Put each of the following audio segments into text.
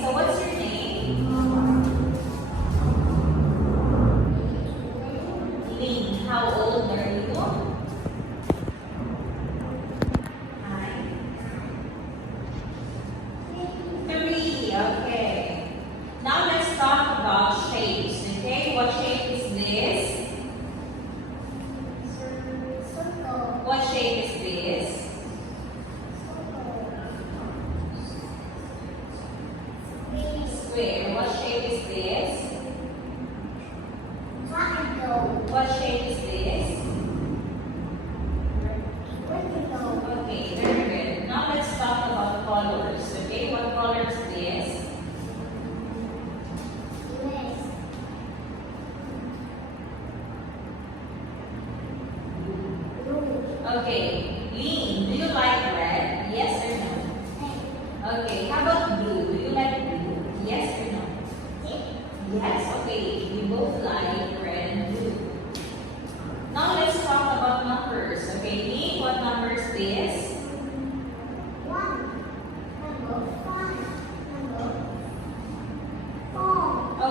so what's your name? Ling. How old are you? Hi. 3. Okay. Now let's talk about shapes. Okay, what shape is this? Circle. What shape is this? Square. What shape is this? Triangle. What shape is this? Rectangle. Okay, very good. Now let's talk about colors. Okay, what color is this? Yes. Blue. Okay, Ling, do you like red? Yes or no? Okay, how about blue? Do you like blue? Yes or no? Yes, okay. We both like red and blue. Now let's talk about numbers. Okay, Ling, what number is this? 1. Number 5. Number 4.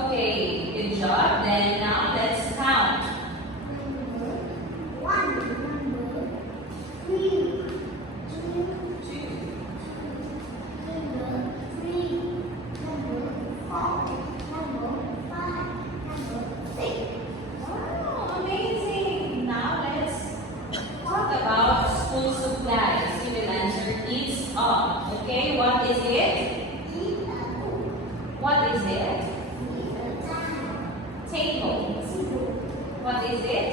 Okay, good job. Then now let's count. Number 1. Number 3. 2. 2. Number 3. Number 4. Number 5. Number 6. Wow, amazing. Now let's talk about school supplies. You will answer each of. Okay, what is it? What is it? Table. What is it?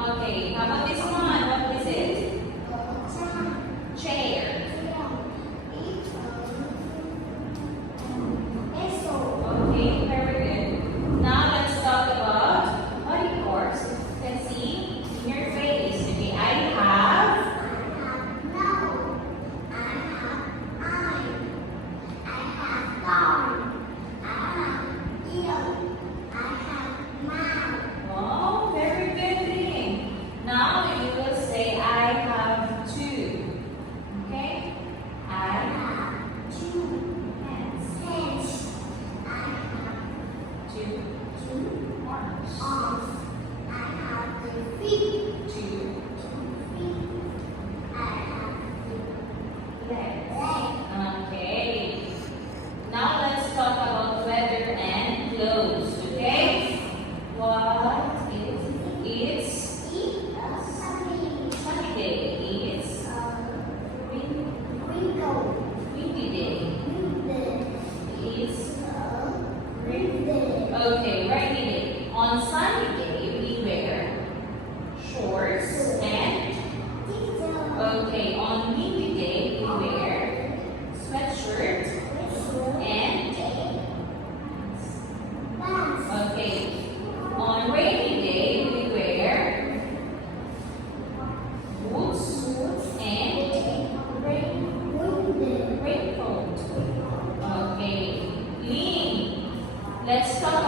Okay, how about this one? What is it? Chair. Okay, very good. Now let's talk about body parts. You can see in your face. Okay, I have. Oh, very good thing. Now you will say I have 2. Okay? I have 2 hands. 2 arms. 2 legs. Okay. Now let's talk about weather and clothes. Okay? What is it's sunny day. It's windy day. It's okay, rainy day. On sunny day we wear shorts and okay, on windy day we wear sweatshirt and okay. On rainy day we wear boots and raincoat. Okay. Ling, let's talk